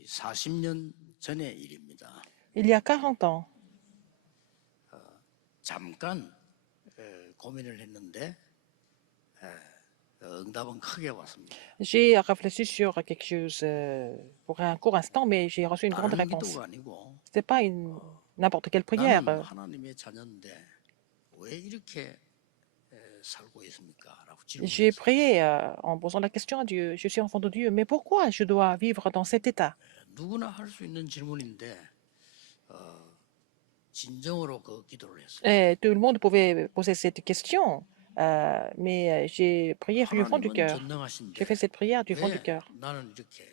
이 40년 전의 일입니다. Il y a 40 ans, 잠깐 고민을 했는데 응답은 크게 왔습니다. j'ai réfléchi sur quelque chose pour un court instant, mais j'ai reçu une grande 다른 réponse. 기도가 아니고 Ce n'était pas n'importe quelle prière. 나는 하나님의 자녀인데 왜 이렇게 살고 있습니까? 라고 J'ai 질문했어요. prié en posant la question à Dieu. Je suis enfant de Dieu, mais pourquoi je dois vivre dans cet état? 누구나 할 수 있는 질문인데 진정으로 그 기도를 했어요. Et tout le monde pouvait poser cette question, mais j'ai prié du fond du 하나님은 cœur. J'ai fait 전능하신데 cette prière du fond du 왜 cœur. 나는 이렇게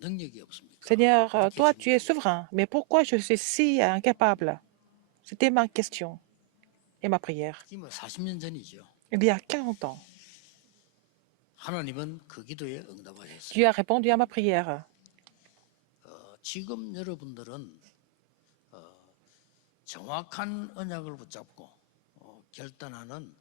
능력이 없습니까? Seigneur, 이렇게 toi, tu es 질문했어요. souverain, mais pourquoi je suis si incapable? C'était ma question et ma prière. 이게 뭐 40년 전이죠. Il y a 40 ans, 하나님은 그 기도에 응답하셨어요. Dieu a répondu à ma prière. 지금 여러분들은 정확한 언약을 붙잡고 결단하는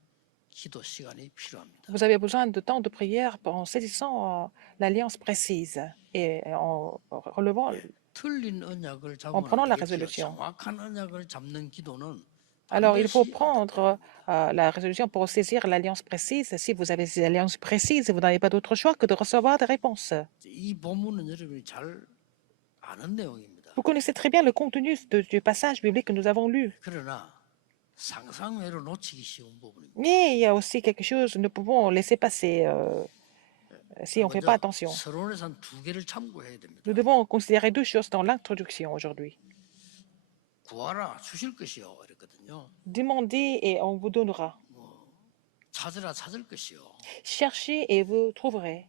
기도 시간이 필요합니다. Vous avez besoin de temps de prière en saisissant l'alliance précise et en relevant, 틀린 언약을 en 잡으면 prenant 안 la 되겠지요. résolution. 정확한 언약을 잡는 기도는 Alors, il faut 반드시 prendre la résolution pour saisir l'alliance précise. Si vous avez ces alliances précises, vous n'avez pas d'autre choix que de recevoir des réponses. 이 본문은 여러분이 잘 아는 내용입니다. Vous connaissez très bien le contenu du passage biblique que nous avons lu. 그러나 상상외로 놓치기 쉬운 부분입니다. Mais il y a aussi quelque chose que nous pouvons laisser passer si on ne fait pas 먼저 attention. 서론에서 두 개를 참고해야 됩니다. Nous devons considérer deux choses dans l'introduction aujourd'hui. 구하라 주실 것이요 이랬거든요. Demandez et on vous donnera. 찾으라 찾을 것이요. Cherchez et vous trouverez.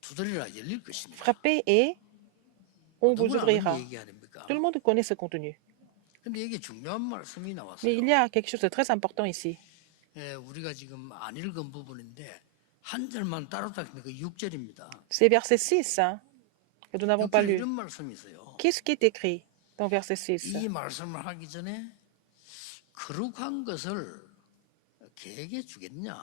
두드리라 열릴 것입니다. Frappez et on vous 누구나 ouvrira. 그런 얘기 아닙니까? Tout le monde connaît ce contenu. 근데 이게 중요한 말씀이 Mais 나왔어요. il y a quelque chose de très important ici. 우리가 지금 안 읽은 부분인데 한 절만 따로딱 그 6절입니다. C'est verset 6 hein, que nous n'avons pas lu. 이런 말씀이 있어요. Qu'est-ce qui est écrit dans verset 6? 이 말씀을 하기 전에 거룩한 것을 개에게 주겠냐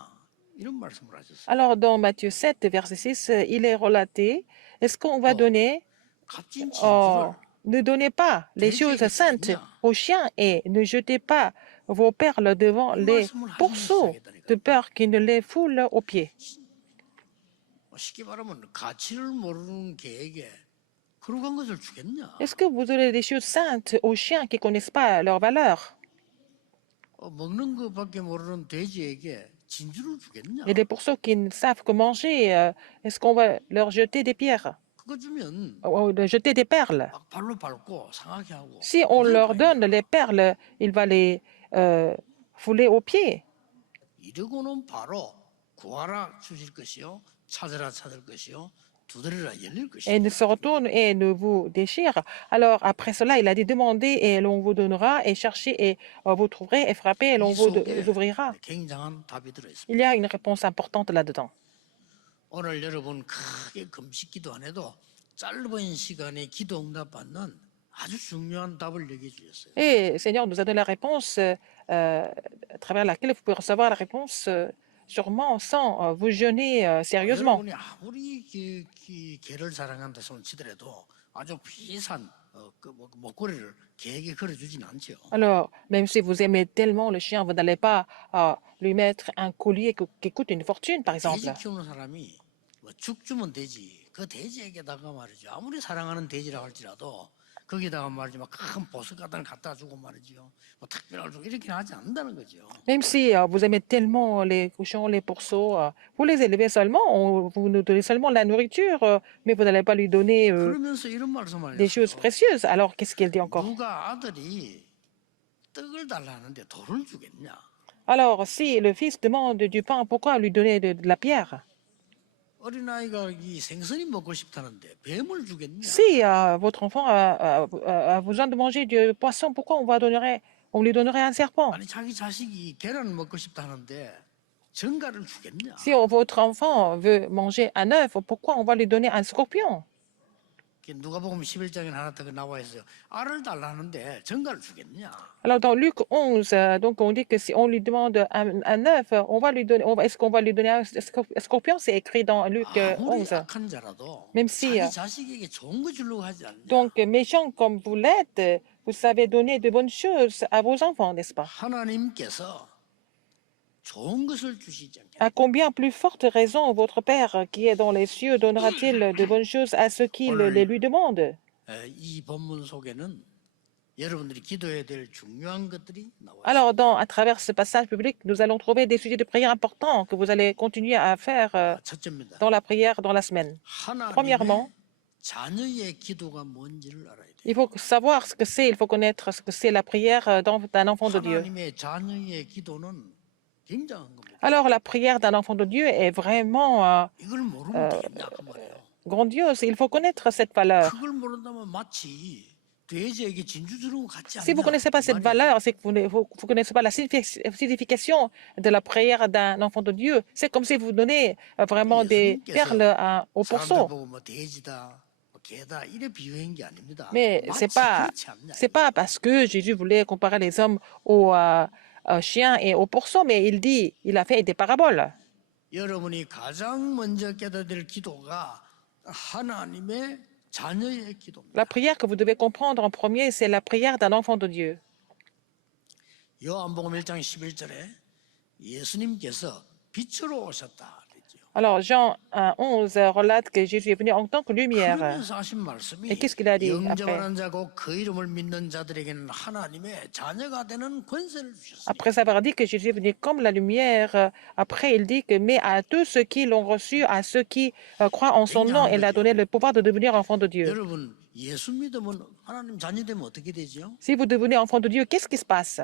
이런 말씀을 하셨어요. Alors, dans Matthieu 7, verset 6, il est relaté, est-ce qu'on va donner, 값진 oh, 진주를 ne donnez pas les choses saintes aux chiens et ne jetez pas vos perles devant les pourceaux, de peur qu'ils ne les foulent aux pieds. 쉽게 말하면 가치를 모르는 개에게 거룩한 것을 주겠냐? Est-ce que vous donnez des choses saintes aux chiens qui ne connaissent pas leur valeur? 먹는 것밖에 모르는 돼지에게 진주를 주겠냐? Et les pourceaux qui ne savent que manger, est-ce qu'on va leur jeter des pierres? 그거 주면 Ou jeter des perles? 막 발로 밟고 상하게 하고 Si on leur donne les perles, il va les fouler aux pieds. 이러고는 바로 구하라 주실 것이요 찾으라 찾을 것이요 두드리라 열릴 Et ne 것이요. se retourne et ne vous déchire. Alors après cela, il a dit demandez et l'on vous donnera, et cherchez et vous trouverez, et frappez et l'on 이 vous 속에 ouvrira. 굉장한 답이 들어 있습니다. Il y a une réponse importante là-dedans. 오늘 여러분 크게 금식기도 안 해도 짧은 시간에 기도 응답 받는 아주 중요한 답을 얘기해 주셨어요. Et Seigneur nous a donné la réponse à travers laquelle vous pouvez recevoir la réponse sûrement sans vous jeûner sérieusement. 여러분이 아무리 개를 사랑한다 손 치더라도 아주 비싼 목걸이를 개에게 걸어주진 않죠. Alors, même si vous aimez tellement le chien, vous n'allez pas lui mettre un collier qui coûte une fortune, par exemple. 돼지 키우는 사람이 죽 주면 되지. 그 돼지에게다가 말이죠. 아무리 사랑하는 돼지라 할지라도 거기다가 말이죠. 큰 보석 같은 걸 갖다 주고 말이죠. 특별한 주고 이렇게 하지 않는다는 거죠. Même si vous aimez tellement les cochons, les pourceaux, vous les élevez seulement, vous nous donnez seulement la nourriture, mais vous n'allez pas lui donner 그러면서 이런 말씀을 des choses 하셨어요. précieuses. Alors, qu'est-ce qu'elle dit encore? 누가 아들이 떡을 달라는데 돌을 주겠냐? Alors, si le fils demande du pain, pourquoi lui donner de la pierre? 어린아이가 이 생선이 먹고 싶다는데 뱀을 주겠냐? Si votre enfant a besoin de manger du poisson, pourquoi on lui donnerait un serpent? 아니 자기 자식이 계란을 먹고 싶다는데 전갈을 주겠냐? Si votre enfant veut manger un œuf, pourquoi on va lui donner un scorpion? 누가복음 11장에 하나 더 나와 있어요. 알을 달라는데 전갈을 주겠느냐? Alors, dans Luc 11, donc on dit que si on lui demande un œuf, on va lui donner, est-ce qu'on va lui donner un scorpion? C'est écrit dans Luc 아무리 11. 악한 자라도 Même si, 자기 자식에게 좋은 거 주려고 하지 않냐? donc, méchant comme vous l'êtes, vous savez donner de bonnes choses à vos enfants, n'est-ce pas? 하나님께서 좋은 것을 주시지 않겠냐? À combien plus forte raison votre Père qui est dans les cieux donnera-t-il de bonnes choses à ceux qui les lui demandent? 이 본문 속에는 여러분들이 기도해야 될 중요한 것들이 나와 있습니다. Alors, à travers ce passage public, nous allons trouver des sujets de prière importants que vous allez continuer à faire 첫째입니다. dans la prière dans la semaine. Premièrement, 하나님의 자녀의 기도가 뭔지를 알아야 돼요. il faut savoir ce que c'est, il faut connaître ce que c'est la prière d'un enfant de Dieu. 하나님의 자녀의 기도는 굉장한 겁니다. Alors, la prière d'un enfant de Dieu est vraiment 이걸 모르면 되겠냐 그 말이에요. grandiose. Il faut connaître cette valeur. 그걸 모른다면 마치 돼지에게 진주 주는 것 같지 Si vous ne 않냐? connaissez pas 그 cette 말이에요. valeur, c'est que vous ne connaissez pas la signification de la prière d'un enfant de Dieu. C'est comme si vous donnez vraiment des perles au 사람들 pourceau. 보고 뭐 돼지다, 뭐 개다 이래 비유한 게 아닙니다. Mais 마치 그렇지 않냐? c'est pas parce que Jésus voulait comparer les hommes aux chiens et aux pourceaux, mais il a fait des paraboles. 여러분이 가장 먼저 깨달아야 될 기도가 하나님의 자녀의 기도입니다. La prière que vous devez comprendre en premier, c'est la prière d'un enfant de Dieu. 요한복음 1장 11절에 예수님께서 빛으로 오셨다 그랬죠. Alors, Jean 11 relate que Jésus est venu en tant que lumière. 그러면서 하신 말씀이 Et qu'est-ce qu'il a dit 영접하는 자고 그 이름을 믿는 자들에게는 하나님의 자녀가 되는 권세를 주셨습니다. Après avoir dit que Jésus est venu comme la lumière, après il dit que mais à tous ceux qui l'ont reçu, à ceux qui croient en son nom, il a donné le pouvoir de devenir enfant de Dieu. 여러분 예수 믿으면 하나님 자녀 되면 어떻게 되죠? Si vous devenez enfant de Dieu, qu'est-ce qui se passe?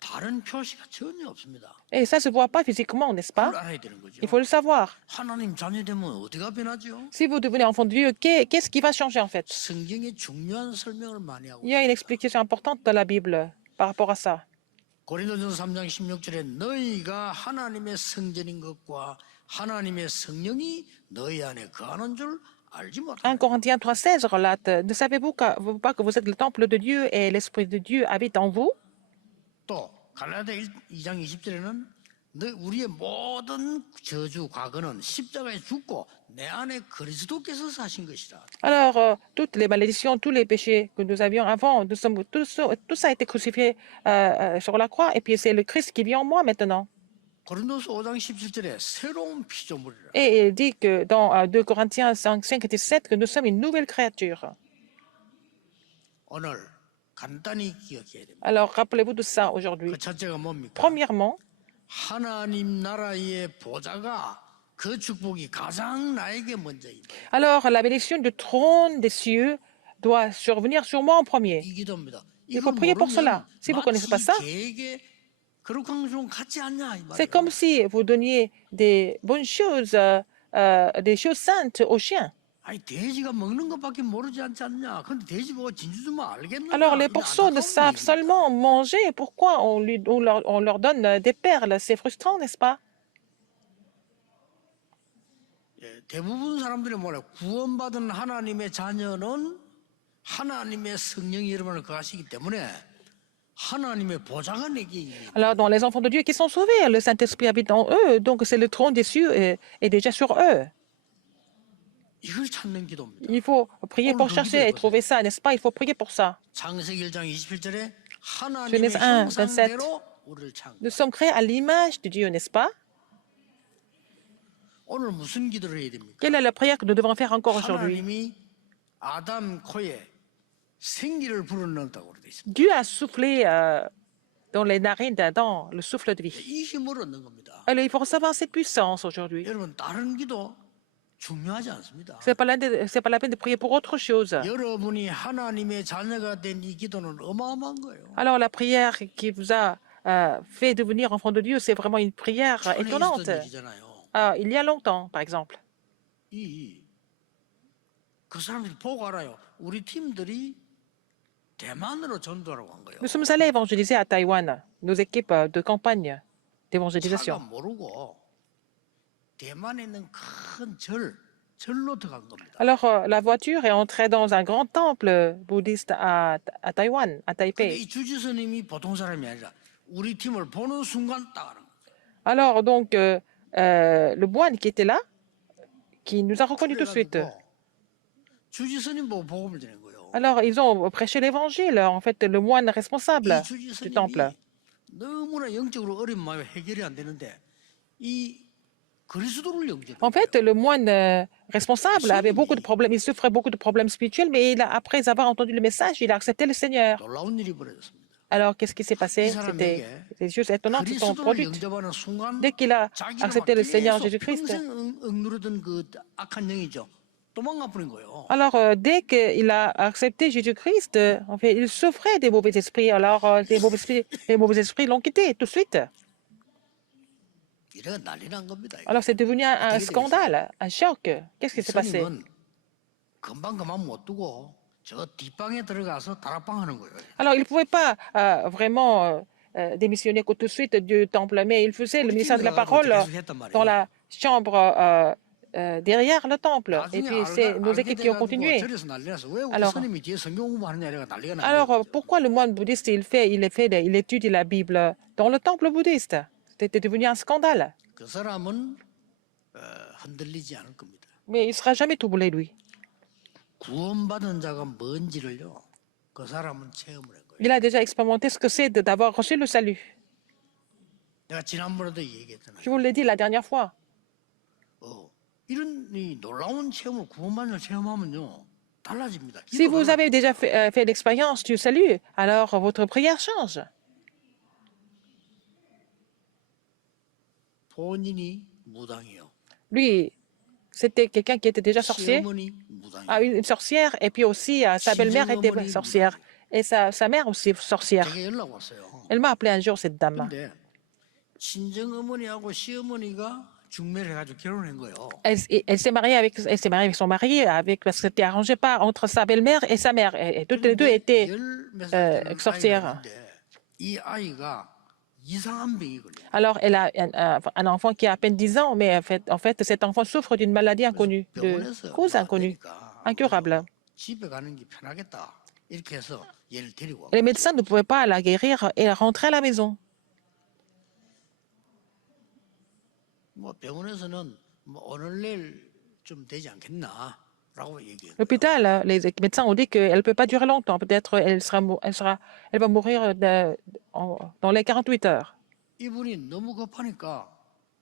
다른 표시가 전혀 없습니다. Et ça ne se voit pas physiquement, n'est-ce pas? 그걸 알아야 되는 거죠. Il faut le savoir. 하나님 자녀 되면 어디가 변하죠? Si vous devenez enfant de Dieu, qu'est-ce qui va changer en fait? 성경에 중요한 설명을 많이 하고 Il y a une explication importante dans la Bible par rapport à ça. 고린도전서 3장 16절에 너희가 하나님의 성전인 것과 하나님의 성령이 너희 안에 거하는 줄 알지 1 못하냐. Corinthiens 3,16 relate, ne savez-vous pas que vous êtes le temple de Dieu et l'Esprit de Dieu habite en vous? 또 갈라디아 2장 20절에는 우리의 모든 저주 과거는 십자가에 죽고 내 안에 그리스도께서 사신 것이라. Alors, toutes les malédictions, tous les péchés que nous avions avant, tout ça a été crucifié sur la croix, et puis c'est le Christ qui vit en moi maintenant. 고린도서 5장 17절에 새로운 피조물이라. Et il dit que dans 2 Corinthiens 5, 5 et 17, que nous sommes une nouvelle créature. 오늘 간단히 기억해야 됩니다. Alors, rappelez-vous de ça aujourd'hui. 그 첫째가 뭡니까? Premièrement, 하나님 나라의 보좌가 그 축복이 가장 나에게 먼저 임해요. alors la bénédiction du trône des cieux doit survenir sur moi en premier. 이 기도입니다. Il faut prier pour cela. Si vous ne connaissez pas ça, 개에게 거룩한 종 같지 않냐 이 c'est 말이에요. comme si vous donniez des bonnes choses, des choses saintes aux chiens. 아니 돼지가 먹는 것밖에 모르지 않지 않냐? 근데 돼지 보고 진주 주면 알겠느냐? Alors les 이게 pourceaux ne 안타까운 savent 얘기입니다. seulement manger. Pourquoi on leur donne des perles? C'est frustrant, n'est-ce pas? 예, 대부분 사람들이 뭐래? 구원받은 하나님의 자녀는 하나님의 성령이 여러분을 거하시기 때문에 하나님의 보좌가 내게 있는. Alors dans les enfants de Dieu qui sont sauvés, le Saint-Esprit habite en eux, donc c'est le trône des cieux est déjà sur eux. 이걸 찾는 기도입니다. Il faut prier pour chercher et trouver ça, n'est-ce pas? Il faut prier pour ça. 창세기 1장 27절에 하나님의 Genèse 1, 형상대로 우리를 창. Nous sommes créés à l'image de Dieu, n'est-ce pas? 오늘 무슨 기도를 해야 됩니까? Quelle est la prière que nous devons faire encore aujourd'hui? 하나님이 아담 코에 생기를 불어넣었다고 그러돼 있습니다. Dieu a soufflé dans les narines d'Adam le souffle de vie. 이 힘을 얻는 겁니다. Alors il faut recevoir cette puissance aujourd'hui. 여러분 다른 기도 중요하지 않습니다. C'est pas la peine de prier pour autre chose. 여러분이 하나님의 자녀가 된 이 기도는 어마어마한 거예요. Alors la prière qui vous a fait devenir enfant de Dieu, c'est vraiment une prière 전에 étonnante. 있었던 얘기잖아요. Il y a longtemps, par exemple. 그 사람들이 보고 알아요. 우리 팀들이 대만으로 전도하러 간 거예요. Nous sommes allés évangéliser à Taïwan, nos équipes de campagne 차가 d'évangélisation. 모르고 대만에 있는 큰 절 절로 들어간 겁니다. Alors, la voiture est entrée dans un grand temple bouddhiste à Taïwan, à 근데 Taipei. 이 주지스님이 보통 사람이 아니라 우리 팀을 보는 순간 딱 하는 거예요. Alors, donc, le moine qui était là, qui nous a reconnus tout de suite. 그래가지고 주지스님 보고 복음을 드린 거예요. Alors, ils ont prêché l'évangile, en fait, le moine responsable 이 du temple. 주지스님이 너무나 영적으로 어린 마음이 해결이 안 되는데 이 그리스도를 영접해요. En fait, le moine responsable avait beaucoup de problèmes, il souffrait beaucoup de problèmes spirituels, mais après avoir entendu le message, il a accepté le Seigneur. 놀라운 일이 벌어졌습니다. Alors, qu'est-ce qui s'est 이 passé? C'était des choses étonnantes qui sont 그리스도를 produites. 영접하는 순간 Dès qu'il a 자기가 accepté le Seigneur Jésus-Christ, 평생 억누르던 그 악한 영이죠. 도망가 버린 거예요. alors dès qu'il a accepté Jésus-Christ, en fait, il souffrait des mauvais esprits. Alors, les mauvais esprits l'ont quitté tout de suite. 이래가 난리 난 겁니다. 이거. Alors, c'est devenu un scandale, un choc. Qu'est-ce qui s'est passé? 스님은 금방 그만 못 두고 저 뒷방에 들어가서 다락방 하는 거예요. Alors, il ne pouvait pas vraiment démissionner tout de suite du temple, mais il faisait le ministère de la parole dans la chambre derrière le temple. Et puis, c'est nos équipes qui ont continué. Alors, pourquoi le moine bouddhiste, il étudie la Bible dans le temple bouddhiste? C'était devenu un scandale. 그 사람은 흔들리지 않을 겁니다. Mais il ne sera jamais troublé, lui. 구원받은 자가 뭔지를요. 그 사람은 체험을 한 거예요. Il a déjà expérimenté ce que c'est d'avoir reçu le salut. 내가 지난번에도 얘기했잖아요. Je vous l'ai dit la dernière fois. 이런 이 놀라운 체험을 구원받는 체험하면요. 달라집니다. Si vous avez déjà fait l'expérience du salut, alors votre prière change. 본인이 무당이요. Lui, c'était quelqu'un qui était déjà sorcier, 시어머니 무당이요. une sorcière, et puis aussi sa belle-mère était sorcière, et sa mère aussi sorcière. 제게 연락 왔어요. Elle m'a appelé un jour, cette dame. 근데 친정어머니하고 시어머니가 중매를 해가지고 결혼한 거예요. Elle s'est mariée avec son mari, parce que c'était arrangé pas entre sa belle-mère et sa mère. Et toutes les deux étaient sorcières. 이 아이가 이상한 병이 걸려요. Alors, elle a un enfant qui a à peine 10 ans, mais en fait cet enfant souffre d'une maladie inconnue, de cause inconnue, incurable. 집에 가는 게 편하겠다. 이렇게 해서 얘를 데리고 Les médecins ne pouvaient pas la guérir et rentrer à la maison. 뭐 병원에서는 뭐 오늘 내일 좀 되지 않겠나라고 얘기해요. L'hôpital, les médecins ont dit qu'elle ne peut pas durer longtemps. Peut-être elle va mourir dans les 48 heures. 이분이 너무 급하니까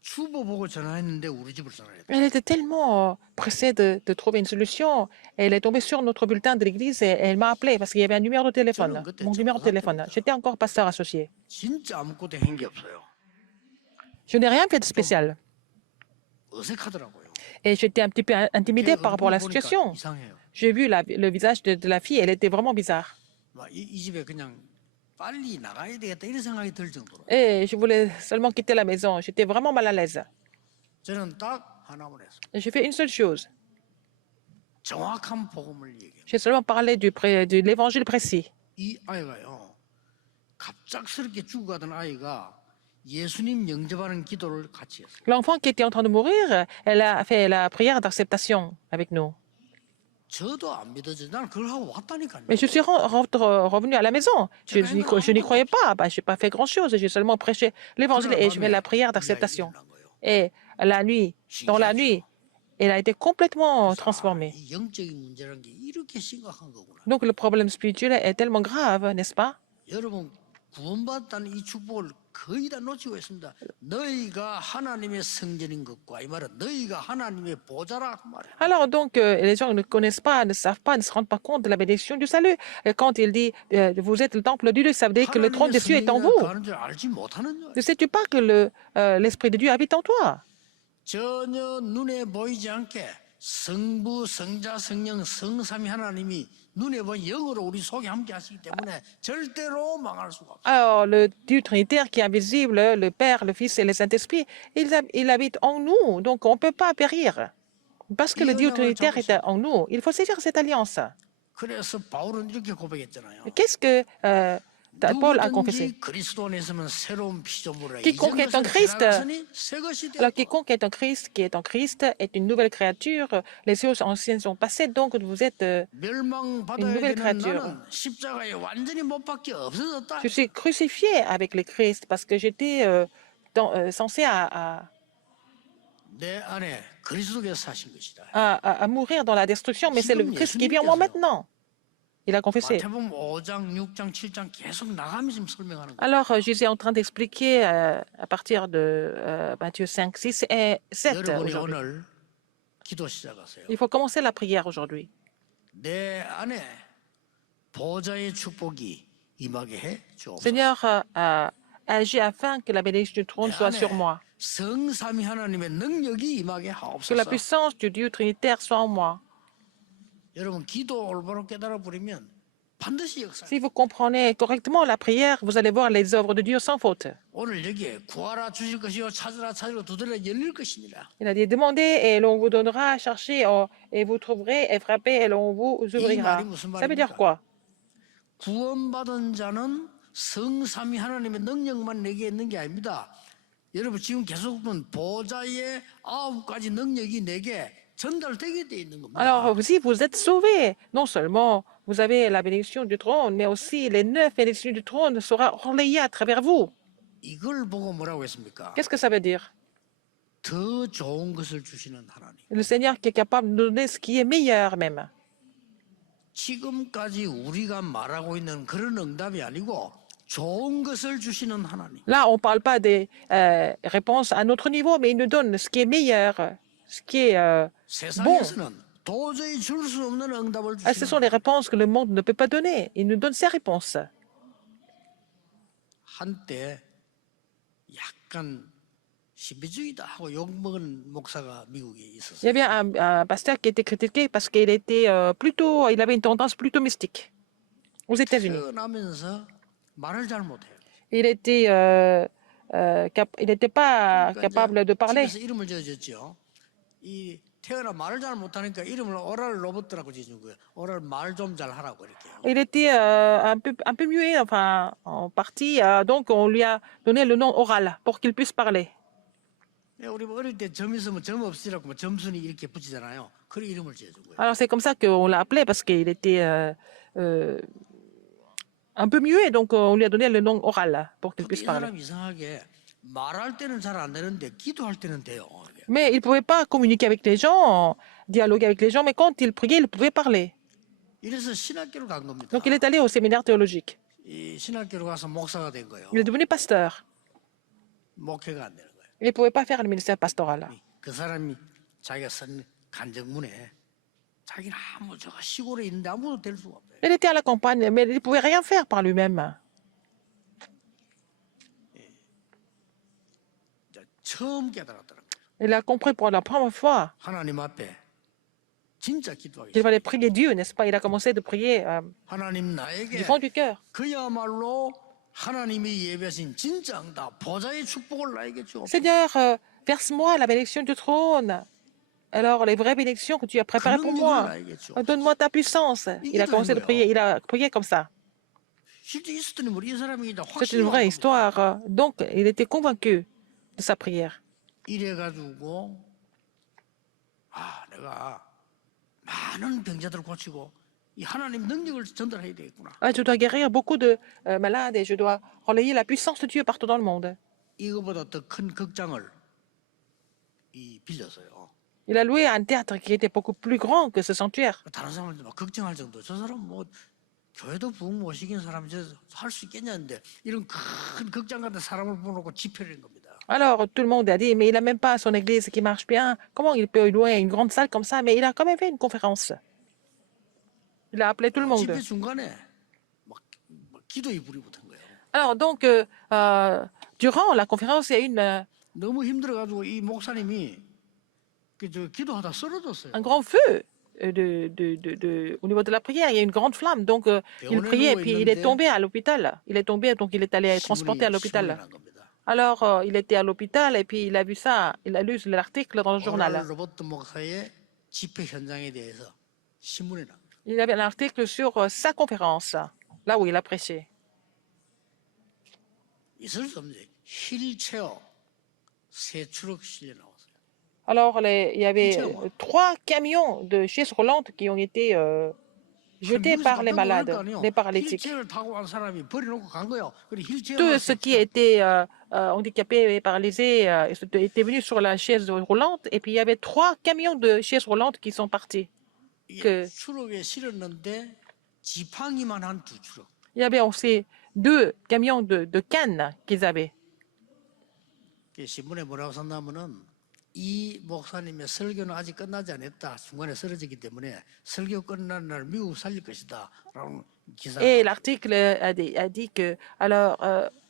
주보 보고 전화했는데 우리 집을 전화했대. Elle était tellement pressée de trouver une solution. Elle est tombée sur notre bulletin de l'église et elle m'a appelé parce qu'il y avait un numéro de téléphone, mon numéro de téléphone. J'étais encore pasteur associé. 진짜 아무것도 한 게 없어요. Je n'ai rien fait de spécial. 어색하더라고요. Et j'étais un petit peu intimidée par rapport à la situation. 이상해요. J'ai vu le visage de la fille, elle était vraiment bizarre. 이 집에 그냥 빨리 나가야 되겠다 이런 생각이 들 정도로. Et je voulais seulement quitter la maison. J'étais vraiment mal à l'aise. 저는 딱 하나만 했어요. Et j'ai fait une seule chose. 정확한 복음을 얘기해요. J'ai seulement parlé de l'évangile précis. 이 아이가요. 갑작스럽게 죽어가던 아이가 예수님 영접하는 기도를 같이 했어요. L'enfant qui était en train de mourir, elle a fait la prière d'acceptation avec nous. 저도 안 믿어져. 난 그걸 하고 왔다니까요. Mais je suis revenu à la maison. Je n'y croyais pas. Je n'ai pas fait grand-chose. J'ai seulement prêché l'évangile et je fais la prière d'acceptation. Et dans la nuit, elle a été complètement transformée. 이 영적인 문제라는 게 이렇게 심각한 거구나. Donc le problème spirituel est tellement grave, n'est-ce pas? 여러분 구원받다는 이 축복을 거의 다 놓치고 있습니다. 너희가 하나님의 성전인 것과 이 말은 너희가 하나님의 보좌라 그 말이에요. Alors donc les gens ne connaissent pas, ne savent pas, ne se rendent pas compte de la bénédiction du salut. Et quand il dit vous êtes le temple de Dieu, ça veut dire que le trône de Dieu est en vous. 가는 줄 알지 못하는 줄. Ne sais-tu pas que l'esprit de Dieu habite en toi? 전혀 눈에 보이지 않게 성부, 성자, 성령, 성삼위 하나님이 눈에 보이는 영으로 우리 속에 함께 하시기 때문에 절대로 망할 수가 없어요. Alors, le Dieu trinitaire qui est invisible, le Père, le Fils et le Saint-Esprit, il habite en nous, donc on ne peut pas périr. Parce que le Dieu trinitaire est en nous, il faut saisir cette alliance. 그래서 바울은 이렇게 고백했잖아요. Qu'est-ce que Paul a confessé. 누구든지 그리스도 안에서는 새로운 피조물이라. Quiconque 이전 est en 것을 Christ, 지나갔으니 새 것이 alors 되었고. quiconque est en Christ, qui est en Christ, est une nouvelle créature. Les choses anciennes sont passées, donc vous êtes une 멸망받아야 nouvelle 되는 créature. 나는 십자가에 완전히 못 박혀 없어졌다. Je suis crucifié avec le Christ parce que j'étais censé 내 안에 그리스도께서 사신 것이다. à mourir dans la destruction, mais c'est le 지금 Christ qui vit en moi 예수님께서요. maintenant. Il a confessé. 마태복음 5장, 6장, 7장 계속 나가면서 지금 설명하는 거예요. Alors, Jésus est en train d'expliquer à partir de Matthieu 5, 6 et 7 여러분이 aujourd'hui. 오늘 기도 시작하세요. Il faut commencer la prière aujourd'hui. 내 안에 보좌의 축복이 임하게 해 주옵소서. Seigneur, agis afin que la bénédiction du trône 내 soit 안에 sur moi. 성삼위 하나님의 능력이 임하게 Que la 하옵소서. puissance du Dieu Trinitaire soit en moi. 여러분 기도 올바로 깨달아 버리면 반드시 역사. Si vous comprenez correctement la prière, vous allez voir les œuvres de Dieu sans faute. 오늘 여기에 구하라 주실 것이요 찾으라 찾으라 두드려 열릴 것이니라. Il a dit demandez et l'on vous donnera, cherchez et vous trouverez, et frappez et l'on vous ouvrira. Ça veut dire quoi? 구원받은 자는 성삼위 하나님의 능력만 내게 있는 게 아닙니다. 여러분 지금 계속 본 보좌의 9가지 능력이 내게 전달되게 돼 있는 겁니다. Alors, si vous êtes sauvés, non seulement vous avez la bénédiction du trône, mais aussi les 9 bénédictions du trône sera relayée à travers vous. 이걸 보고 뭐라고 했습니까? Qu'est-ce que ça veut dire? 더 좋은 것을 주시는 하나님. Le Seigneur qui est capable de nous donner ce qui est meilleur même. 지금까지 우리가 말하고 있는 그런 응답이 아니고 좋은 것을 주시는 하나님. Là, on ne parle pas des réponses à notre niveau, mais il nous donne ce qui est meilleur, ce qui est bon. 세상에서는 도저히 줄 수 없는 응답을 Ce sont 주시는 les réponses que le monde ne peut pas donner. Il nous donne ses réponses. 한때 약간 신비주의다 하고 욕먹은 목사가 미국에 Il y 있었어요. avait un pasteur qui était critiqué parce qu'il était il avait une tendance plutôt mystique aux États-Unis. 태어나면서 말을 잘 못해요. Il n'était pas 그러니까 capable de 이제 parler. 집에서 이름을 지어줬죠. 이 태어나 말을 잘 못하니까 이름을 오랄 로버트라고 지어준 거예요. 오랄 말 좀 잘 하라고 이렇게요. Il était un peu muet, enfin, en partie. Donc, on lui a donné le nom oral pour qu'il puisse parler. 우리 어릴 때 점 있으면 점 없으라고 뭐 점순이 이렇게 붙이잖아요. 그래 이름을 지어준 거예요. Alors, c'est comme ça qu'on l'a appelé parce qu'il était un peu muet. Donc, on lui a donné le nom oral pour qu'il 근데 puisse 이 parler. 사람 이상하게 말할 때는 잘 안 되는데 기도할 때는 돼요. Mais il ne pouvait pas communiquer avec les gens, dialoguer avec les gens, mais quand il priait, il pouvait parler. 이래서 신학교를 간 겁니다. Donc il est allé au séminaire théologique. 이 신학교로 가서 목사가 된 거예요. Il est devenu pasteur. 목회가 안 되는 거예요. Il ne pouvait pas faire le ministère pastoral. 그 사람이 자기가 쓴 간증문에 자기는 저거 시골에 있는데 아무도 될 수가 없어요. Il était à la campagne, mais il ne pouvait rien faire par lui-même. 처음 깨달았더라고요. Il a compris pour la première fois 하나님 앞에 진짜 기도하기 qu'il fallait prier Dieu, n'est-ce pas? Il a commencé de prier 하나님 du 나에게 fond du cœur. 그야말로 하나님이 예배하신 진짜 응답 보좌의 축복을 나에게 주옵소서. Seigneur, verse-moi la bénédiction du trône. Alors, les vraies bénédictions que tu as préparées pour moi. Donne-moi ta puissance. Il a commencé de prier. Il a prié comme ça. 실제 있었더니 이 사람이 C'est 확신이 une vraie 온 겁니다. histoire. Donc, il était convaincu de sa prière. 이래가지고 내가 많은 병자들을 고치고 이 하나님 능력을 전달해야 되겠구나. Je dois guérir beaucoup de malades et je dois relayer la puissance de Dieu partout dans le monde. 이거보다 더 큰 극장을 빌렸어요. Il a loué un théâtre qui était beaucoup plus grand que ce sanctuaire. 다른 사람들 막 걱정할 정도. 저 사람 뭐 교회도 부흥 못 시킨 사람이 할 수 있겠냐는데 이런 큰 극장 같은 사람을 보내고 집회를 한 겁니다. Alors, tout le monde a dit, mais il n'a même pas son église qui marche bien. Comment il peut louer une grande salle comme ça? Mais il a quand même fait une conférence. Il a appelé tout le monde. 집회 중간에 막 기도의 불이 붙은 거예요. Alors, donc, durant la conférence, il y a une, 너무 힘들어가지고 이 목사님이 기도하다 쓰러졌어요. un grand feu au niveau de la prière. Il y a une grande flamme. Donc, il priait et puis il est tombé à l'hôpital. Il est tombé, donc il est allé être transporté à l'hôpital. Alors, il était à l'hôpital et puis il a vu ça. Il a lu l'article dans le journal. 로버트 목사의 집회 현장에 대해서 신문에 나. Il avait un article sur sa conférence, là où il a prêché. 있을 수 없는 휠체어 세 트럭 실려 나왔어요. Alors, il y avait 휠체어만. 3 camions de chaises roulantes qui ont été jetés 미국에서 par les 깜짝 놀랄 거 malades, 아니에요. les paralytiques. 휠체어를 타고 간 사람이 버려놓고 간 거예요. 그래 휠체어만 Tous 세 ceux qui 트럭. étaient handicapés et paralysés étaient venus sur la chaise roulante, et puis il y avait 3 camions de chaises roulantes qui sont partis. 이게 트럭에 실었는데 지팡이만 한 두 트럭. Il y avait aussi 2 camions de cannes qu'ils avaient. 신문에 뭐라고 썼냐면은 이 목사님의 설교는 아직 끝나지 않았다. 중간에 쓰러지기 때문에 설교 끝나는 날 미국 살릴 것이다. 라는 기사가. Et l'article a dit que, alors,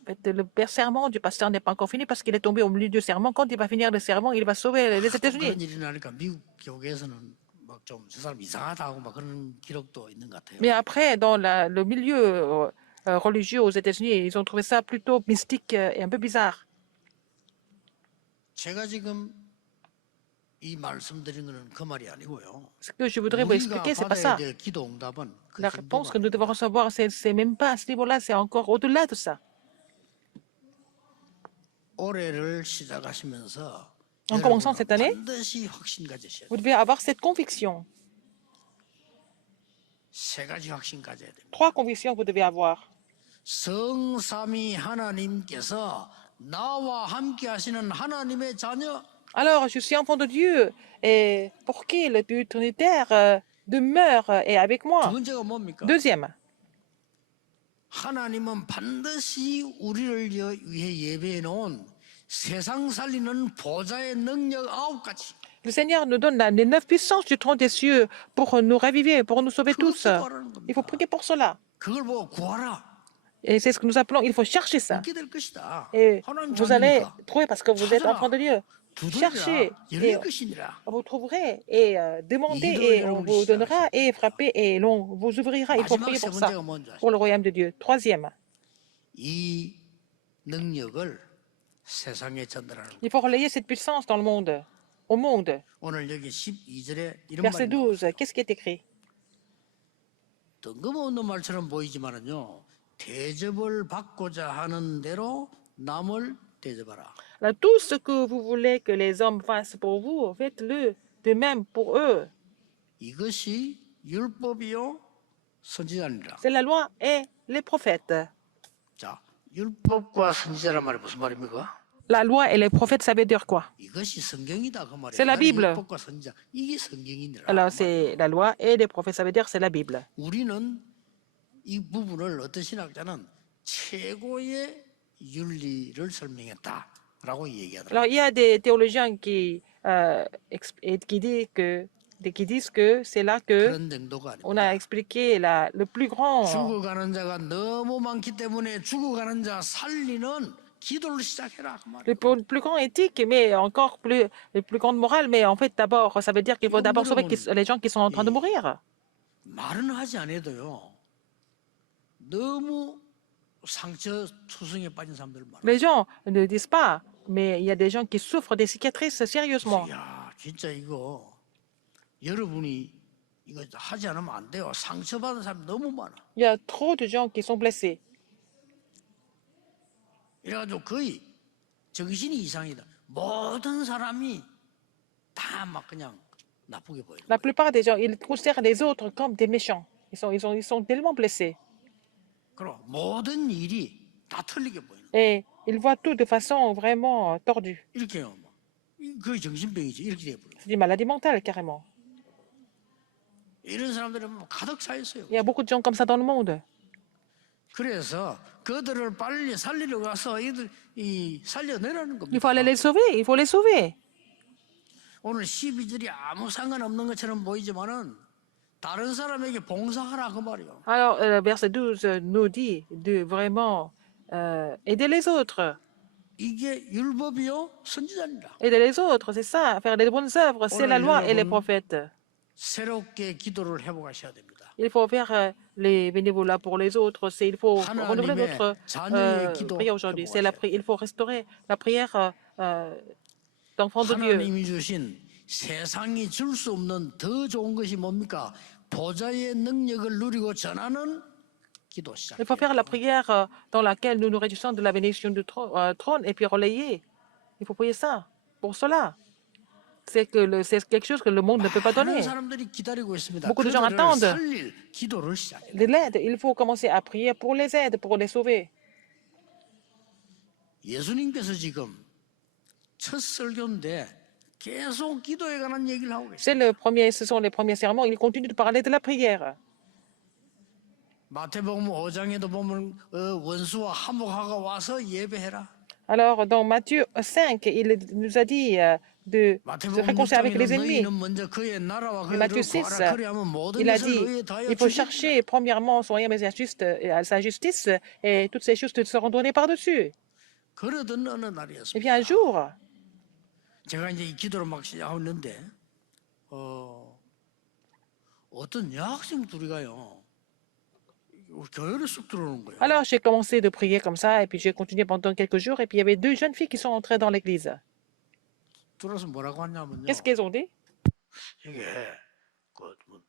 le serment du pasteur n'est pas encore fini parce qu'il est tombé au milieu du serment. Quand il va finir le serment, il va sauver les États-Unis. 그런 일이 나니까 미국 교회에서는 막 좀 저 사람 이상하다 하고 막 그런 기록도 있는 것 같아요. Mais après, dans le milieu religieux aux États-Unis, ils ont trouvé ça plutôt mystique et un peu bizarre. 제가 지금 이 말씀드린 거는 그 말이 아니고요. Ce que je voudrais vous 우리가 expliquer, c'est pas 받아야 ça. 될 기도 응답은 그 La réponse que 정도가 nous devons recevoir, c'est même pas à ce niveau-là, c'est encore au-delà de ça. 올해를 시작하시면서 En commençant 여러분은 cette année, 반드시 확신 가지셔야 돼요. vous devez avoir cette conviction. 세 가지 확신 가져야 됩니다. 3 convictions que vous devez avoir. 성삼위 하나님께서 나와 함께 하시는 하나님의 자녀. Alors, je suis enfant de Dieu, et pour qui le Dieu trinitaire demeure et est avec 두 moi. 번째가 뭡니까? Deuxième, 하나님은 반드시 우리를 위해 예배해 놓은 세상 살리는 보좌의 능력 9가지. le Seigneur nous donne les 9 puissances du trône des cieux pour nous raviver, pour nous sauver tous. Il faut prier pour cela. 그걸 보고 구하라. Et c'est ce que nous appelons, il faut chercher ça. 있게 될 것이다. Et 하나님 vous allez 자녀니까. trouver parce que vous êtes enfant de Dieu. Cherchez 두드리라. et 열릴 것이니라. vous trouverez, et demandez et on vous donnera, et frappez et l'on vous ouvrira. Il faut 마지막 prier 세 pour ça, 번째가 뭔지 아시죠? pour le royaume de Dieu. Troisième, 이 능력을 세상에 전달하는 것. il faut relayer cette puissance dans le monde, au monde. 오늘 여기 12절에 이런 Verset 말이 나와요. 12, qu'est-ce qui est écrit? 뜬금없는 말처럼 보이지만은요, 대접을 받고자 하는 대로 남을 대접하라. Là, tout ce que vous voulez que les hommes fassent pour vous, faites-le de même pour eux. 이것이 율법이요 선지자니라. C'est la loi et les prophètes. 자, 율법과 선지자란 말이 무슨 말입니까? La loi et les prophètes, ça veut dire quoi? 이것이 성경이다 그 말이에요. C'est la Bible. 율법과 선지자 이게 성경이니라. Alors, c'est la loi et les prophètes, ça veut dire c'est la Bible. 우리는 이 부분을 어떤 신학자는 최고의 윤리를 설명했다라고 얘기하더라고요. Alors, il y a des théologiens qui disent que c'est là que 그런 정도가 on a 아닙니다. expliqué le plus grand. 죽어가는 자가 너무 많기 때문에 죽어가는 자 살리는 기도를 시작해라 그 말이에요. Le plus grand éthique, mais encore plus, le plus grande morale, mais en fait, d'abord, ça veut dire qu'il faut d'abord sauver les gens qui sont en train de mourir. 말은 하지 않아도요. 너무 상처 투성에 빠진 사람들 많아요. Les gens ne disent pas, mais il y a des gens qui souffrent des cicatrices sérieusement. 야, 진짜 이거 여러분이 이거 하지 않으면 안 돼요. 상처받은 사람 너무 많아. Il y a trop de gens qui sont blessés. 이래가지고 거의 정신이 이상이다. 모든 사람이 다 막 그냥 나쁘게 보여요. La plupart des gens, ils considèrent les autres comme des méchants. Ils sont tellement blessés. 그럼 모든 일이 다 틀리게 보이는. Et ils voient tout de façon vraiment tordue. 이렇게요. 거의 정신병이지. 이렇게 돼버려. C'est une maladie mentale, carrément. 이런 사람들은 가득 차 있어요. Il y a beaucoup de gens comme ça dans le monde. 그래서 그들을 빨리 살리러 가서 이 살려내라는 Il 겁니다. faut aller les sauver, il faut les sauver. 오늘 12절이 아무 상관없는 것처럼 보이지만은 다른 사람에게 봉사하라 그 말이에요. Alors, verset 12 nous dit de vraiment aider les autres. 이게 율법이요 선지자입니다. Aider les autres, c'est ça. Faire les bonnes œuvres, c'est la loi et les prophètes. 새롭게 기도를 해보가셔야 됩니다. Il faut faire les bénévolats pour les autres. Il faut renouveler notre prière aujourd'hui. Il faut restaurer la prière d'enfant de Dieu. 하나님이 주신 세상이 줄 수 없는 더 좋은 것이 뭡니까? 보좌의 능력을 누리고 전하는 기도 Il faut faire la 시작해요. prière dans laquelle nous nous réjouissons de la bénédiction du trône et puis relayer. Il faut prier ça. Pour cela, c'est quelque chose que le monde ne peut pas 많은 donner. 사람들이 기다리고 있습니다. Beaucoup de gens 그들을 attendent 살릴 기도를 시작해요. de l'aide. Il faut commencer à prier pour les aides, pour les sauver. 예수님께서 지금 첫 설교인데 계속 기도에 관한 얘기를 하고 계세요. C'est le premier, ce sont les premiers sermons. Il continue de parler de la prière. 마태복음 5장에도 보면 원수와 화목하가 와서 예배해라. Alors, dans Matthieu 5, il nous a dit de se 마태복음 réconcilier avec les 6장에는 ennemis. 너희는 먼저 그의 나라와 Et 그의 Matthieu 의를 6, 구하라. 그리하면 모든 il a 것을 dit, 너희에 더하여 il faut 주시리라. chercher premièrement son royaume et à sa justice, et toutes ces choses te seront données par-dessus. 그러던 어느 Et puis un 날이었습니다. jour, 제가 이제 이 기도를 막 시작하고 있는데 어떤 여학생 둘이가요 교회를 쑥 들어오는 거예요. alors j'ai commencé de prier comme ça, et puis j'ai continué pendant quelques jours, et puis il y avait deux jeunes filles qui sont entrées dans l'église. 들어서 뭐라고 하냐면요. Qu'est-ce qu'elles ont dit? 이게 뭐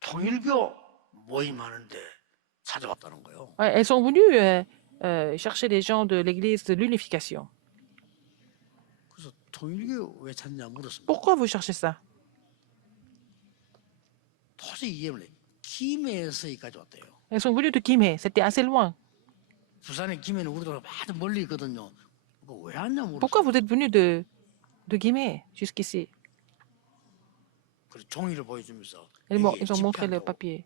통일교 모임하는데 찾아왔다는 거예요. Ouais, elles sont venues chercher les gens de l'église de l'unification. 그래서 통일교 왜 찾냐 물었습니다. Pourquoi vous cherchez ça? 도저히 이해를 해. 김해에서까지 왔대요. Elles sont venues de Kimé, c'était assez loin. 부산의 김해는 우리도 아주 멀리 있거든요. 그거 왜 왔냐 Pourquoi 물었어요. vous êtes venus de Kimé jusqu'ici? 그래서 종이를 보여주면서 Ils 이게 ont montré le 집회한다고 papier.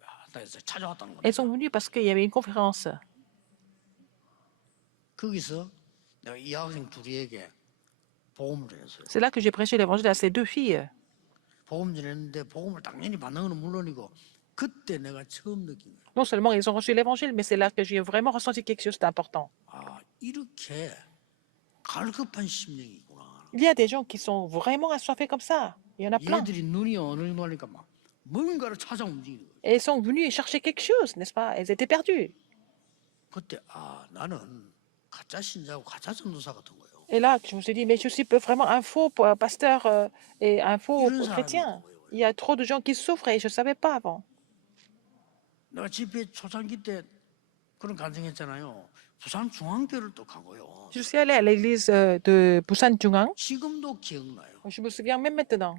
한다 해서 찾아왔다는 Elles 거예요. sont venues parce qu'il y avait une conférence. 거기서 내가 이 학생 둘이에게 복음을 전했어요. C'est là que j'ai prêché l'évangile à ces deux filles. 복음 전했는데 복음을 당연히 받는 건 물론이고 그때 내가 처음 느낀 거예요. Non seulement ils ont reçu l'évangile, mais c'est là que j'ai vraiment ressenti quelque chose d'important. 아 이렇게 갈급한 심령이구나. Il y a des gens qui sont vraiment assoiffés comme ça. Il y en a plein. 얘들이 눈이 어느 정도 하니까 막 뭔가를 찾아 움직이는 거예요. Et elles sont venues chercher quelque chose, n'est-ce pas? Elles étaient perdues. 그때 아 나는 가짜 신자고 가짜 전도사 같은 거예요. Et là, je me suis dit, mais je suis vraiment un faux pasteur et un faux 이런 사람이 chrétien. 있는 거예요. Il y a trop de gens qui souffrent et je ne savais pas avant. 내가 집회 초창기 때 그런 간증했잖아요. 부산 중앙교를 또 가고요. Je suis allée à l'église de Busan Jungang. 지금도 기억나요. Je me souviens même maintenant.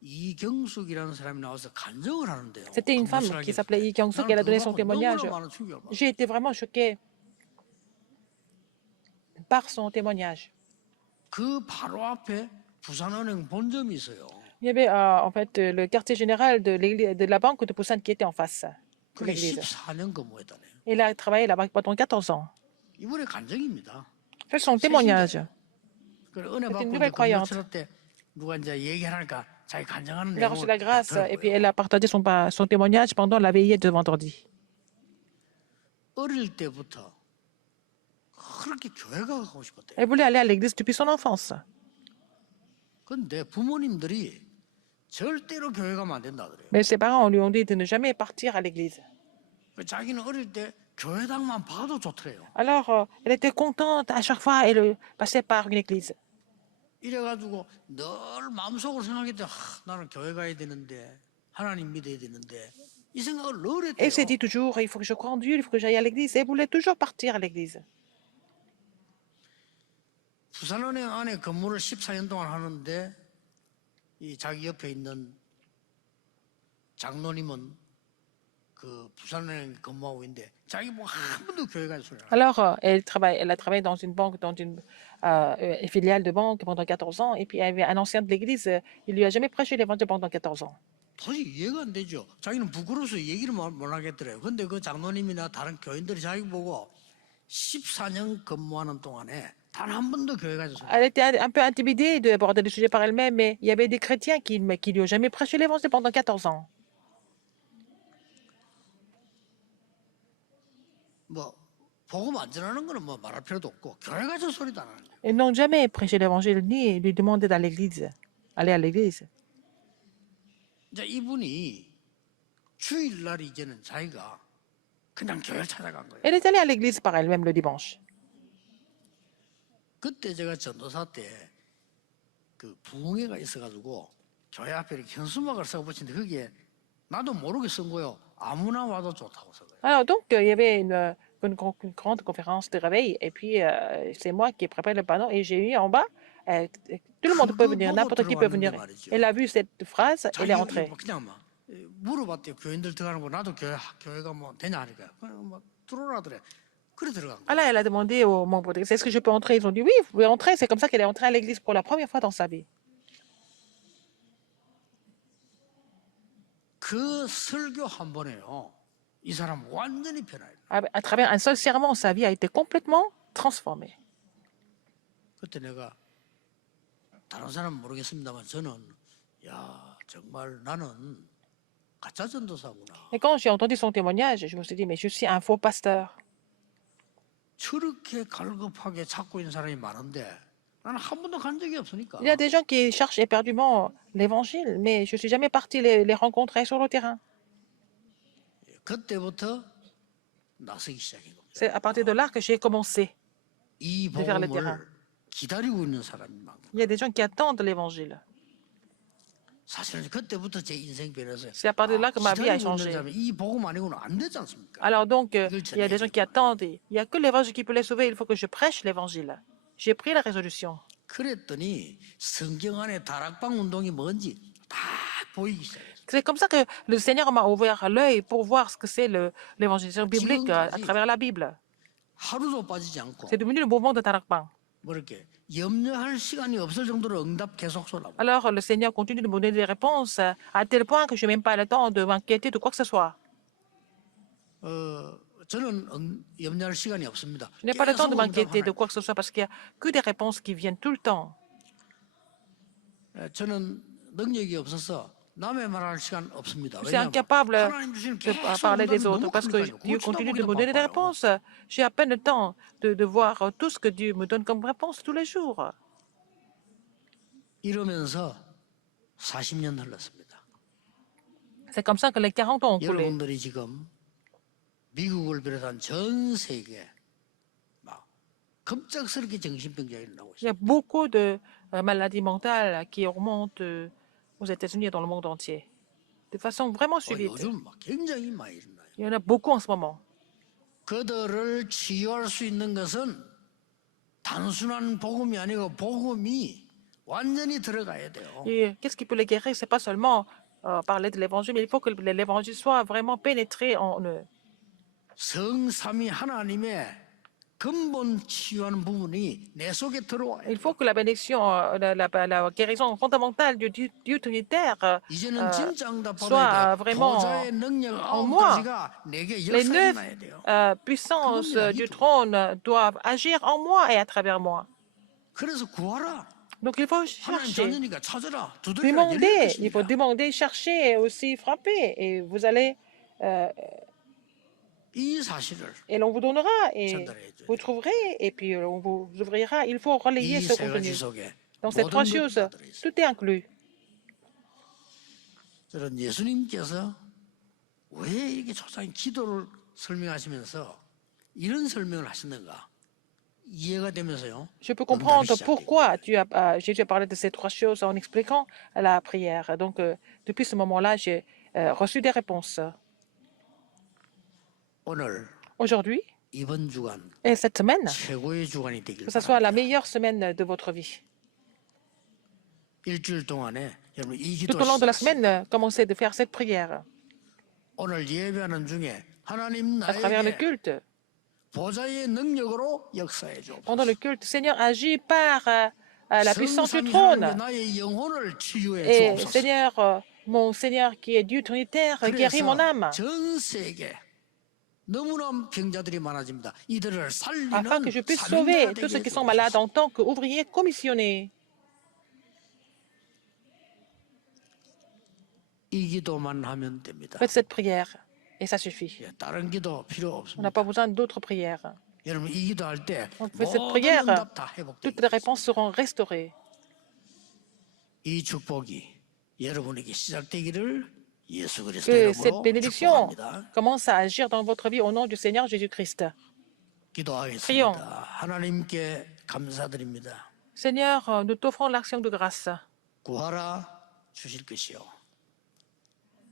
이경숙이라는 사람이 나와서 간증을 하는데요. C'était une femme qui s'appelait Yi Kyung-suk et elle a donné son témoignage. J'ai été vraiment choquée par son témoignage. 그 바로 앞에 부산은행 본점이 있어요. Il y avait en fait le quartier général de la banque de Busan qui était en face de 그게 l'église. 14년 근무했다네요. Il a travaillé là-bas pendant 14 ans. 이번에 간증입니다. C'est son témoignage. 그 은혜 C'est 받고 une 이제 nouvelle croyante. 금요철 때 누가 이제 얘기하니까 자기 간증하는 Elle a reçu la 내용을 grâce 다 et puis 들은 elle 거예요. a partagé son témoignage pendant la veillée de vendredi. 어릴 때부터 그렇게 교회가 가고 싶었대요. Elle voulait aller à l'église depuis son enfance. 근데 부모님들이 절대로 교회 가면 안 된다 그래요. Mais ses parents lui ont dit de ne jamais partir à l'église. 자기는 어릴 때 교회당만 봐도 좋더래요. Alors, elle était contente à chaque fois elle passait par une église. 이래가지고 늘 마음속으로 생각했대. 나는 교회 가야 되는데 하나님 믿어야 되는데 이 생각을 늘 Elle s'est 했대요. dit toujours, il faut que je croie en Dieu, il faut que j'aille à l'église. Elle voulait toujours partir à l'église. 부산은행 안에 근무를 14년 동안 하는데 이 자기 옆에 있는 장로님은 그 부산은행 근무하고 있는데 자기 뭐 한 번도 교회 가서 소리 안 해요. Alors, elle a travaillé dans une banque, dans une filiale de banque pendant 14 ans. Et puis, il y avait un ancien de l'église, il lui a jamais prêché l'évangile pendant 14 ans. 도저히 이해가 안 되죠. 자기는 부끄러워서 얘기를 못 하겠더래요. 근데 그 장로님이나 다른 교인들이 자기 보고 14년 근무하는 동안에 단 한 번도 교회 가서 소리 안 해요. Elle était un peu intimidée d'aborder le sujet par elle-même, mais il y avait des chrétiens qui lui ont jamais prêché l'évangile pendant 14 ans. 뭐 복음 안 전하는 거는 뭐 말할 필요도 없고 교회 가서 소리도 안 하는 거예요. Ils n'ont jamais prêché l'évangile ni lui demandé d'aller à l'église, aller à l'église. 이제 이분이 주일날 이제는 자기가 그냥 교회를 찾아간 거예요. Elle est allée à l'église par elle-même le dimanche. 그때 제가 전도사 때 그 부흥회가 있어가지고 교회 앞에 이렇게 현수막을 써붙이는데 거기에 나도 모르게 쓴 거요. 아무나 와도 좋다고 생각해요. Alors, donc, il y avait une grande conférence de réveil, et puis c'est moi qui ai préparé le panneau, et j'ai mis en bas, tout le monde peut 그거 venir, 보고 n'importe qui peut 들어왔는데 venir. 말이죠. Elle a vu cette phrase, elle est 자기 entrée. 그냥 막 물어봤대요. 교인들 들어가는 거 나도 교회가 뭐 되냐 하니까 그냥 막 들어오라더래. 그래 들어간 거예요. Alors, elle a demandé aux membres de l'église, est-ce que je peux entrer? Ils ont dit oui, vous pouvez entrer. C'est comme ça qu'elle est entrée à l'église pour la première fois dans sa vie. 그 설교 한 번에요. 이 사람 완전히 변해요. À travers un seul serment, sa vie a été complètement transformée. 그때 내가 다른 사람은 모르겠습니다만 저는 야 정말 나는 가짜 전도사구나. Et quand j'ai entendu son témoignage, je me suis dit, mais je suis un faux pasteur. 저렇게 갈급하게 찾고 있는 사람이 많은데 나는 한 번도 간 적이 없으니까. Il y a des gens qui cherchent éperdument l'évangile, mais je ne suis jamais parti les rencontrer sur le terrain. 그때부터 나서기 시작인 겁니다. C'est à partir de là que j'ai commencé. 이 vers le terrain. 복음을 기다리고 있는 사람이 많고 Il y a des gens qui attendent l'évangile. 사실은 그때부터 제 인생 변해서 C'est à partir de là que ma vie a 기다리고 있는 changé. 사람이 이 복음 아니고는 안 되지 않습니까? Alors donc, il y a des gens qui attendent. Il n'y a que l'évangile qui peut les sauver. Il faut que je prêche l'évangile. J'ai pris la résolution. 그랬더니 성경 안에 다락방 운동이 뭔지 다 보이기 시작했어요. C'est comme ça que le Seigneur m'a ouvert l'œil pour voir ce que c'est l'évangélisation biblique à travers la Bible. 하루도 빠지지 않고 C'est devenu le mouvement de Tarakpan. 뭐 이렇게 염려할 시간이 없을 정도로 응답 계속 쏟아부어. Alors le Seigneur continue de me donner des réponses à tel point que je n'ai même pas le temps de m'inquiéter de quoi que ce soit. 저는 염려할 시간이 없습니다. Je n'ai pas le temps de 계속 m'inquiéter de 응답하는 quoi que ce soit parce qu'il n'y a que des réponses qui viennent tout le temps. 저는 능력이 없어서 남의 말할 시간 없습니다. Je suis 왜냐하면 incapable 하나님 주시는 de 계속 parler des 응답이 autres 너무 parce que 크니까요. Dieu 그거 continue de 쳐다보기도 me donner des 바빠요. réponses. J'ai à peine le temps de voir tout ce que Dieu me donne comme réponse tous les jours. 이러면서 40년 흘렀습니다. C'est comme ça que les 40 ans ont coulé. 여러분들이 지금 미국을 비롯한 전 세계 막 급작스럽게 정신병자가 일어나고 Il y 있어요. a beaucoup de maladies mentales qui augmentent aux États-Unis et dans le monde entier. De façon vraiment subite. 요즘 막 굉장히 많이 일어나요. Il y en a beaucoup en ce moment. 그들을 치유할 수 있는 것은 단순한 복음이 아니고 복음이 완전히 들어가야 돼요. Et qu'est-ce qui peut les guérir? C'est pas seulement parler de l'évangile, mais il faut que l'évangile soit vraiment pénétré en eux. 성삼위 하나님의 근본 치유하는 부분이 내 속에 들어와요. Il faut que la bénédiction, la guérison fondamentale du Dieu trinitaire 이제는 진짜 응답받아야 soit 돼요. vraiment 보좌의 능력 en moi. 9가지가 내게 Les 역사해 9 놔야 돼요. puissances du trône doivent agir en moi et à travers moi. 그래서 구하라. Donc il faut 하나님 chercher, 자녀니까 찾으라. 두드리라. 열릴 demander. Il faut 것입니다. demander, chercher et aussi frapper. Et vous allez, 이 사실을 et l'on vous donnera et 전달해 줘요. vous trouverez et puis on vous ouvrira. Il faut relayer 이 ce 세 contenu. 가지 속에 Dans ces 모든 trois 것이 choses, 다 들어있어요. tout est inclus. 저는 예수님께서 왜 이렇게 초창 기도를 설명하시면서 이런 설명을 하시는가 이해가 되면서요. Je peux 응답이 comprendre 시작되고. pourquoi Jésus a parlé de ces trois choses en expliquant la prière. Donc, depuis ce moment-là, j'ai reçu des réponses. 오늘 Aujourd'hui 이번 주간 et cette semaine, 최고의 주간이 되길 que ce soit la 바랍니다. meilleure semaine de votre vie. 일주일 동안에 여러분 이 Tout 기도 au long de la 시작하세요. semaine, commencez de faire cette prière. 오늘 예배하는 중에 하나님 À travers le 나에게 culte, 보좌의 능력으로 역사해 pendant le 주옵소서. culte, Seigneur, agis par la puissance du 성삼위 trône. 하나님의 나의 영혼을 치유해 Et 주옵소서. Seigneur, mon Seigneur qui est Dieu trinitaire, guéris mon âme. 그래서 전 세계 너무나 병자들이 많아집니다. 이들을 Afin que je 살리는 puisse sauver 사명자가 tous ceux 되게 qui sont malades 해주옵소서. en tant qu'ouvriers commissionnés. 이 기도만 하면 됩니다. Faites cette prière et ça suffit. 예, 다른 기도 필요 On n'a 없습니다. pas besoin d'autres prières. 여러분 이 기도할 때 On fait cette 모든 prière, 응답 다 toutes les 회복됩니다. réponses seront restaurées. 이 축복이 여러분에게 시작되기를 예수 그리스도 Que cette 이름으로 bénédiction 축복합니다. commence à agir dans votre vie au nom du Seigneur Jésus-Christ. 기도하겠습니다. 하나님께 감사드립니다. Seigneur, nous t'offrons l'action de grâce. 구하라 주실 것이요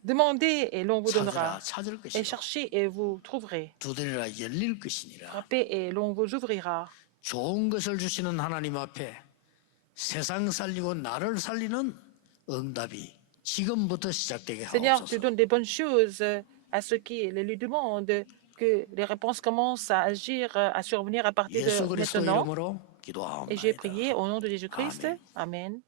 Demandez et l'on vous donnera. 찾으라 찾을 Et 것이요 cherchez et vous trouverez. 두드리라 열릴 것이니라. Frappez et l'on vous ouvrira. 좋은 것을 주시는 하나님 앞에 세상 살리고 나를 살리는 응답이 지금부터 시작되게 Seigneur, tu 하옵소서. donnes des bonnes choses à ceux qui les lui demandent, que les réponses commencent à agir, à survenir à partir 예수 de 그리스도 maintenant. 이름으로 Et j'ai 기도하옵나이다. prié au nom de Jésus-Christ. Amen. Amen.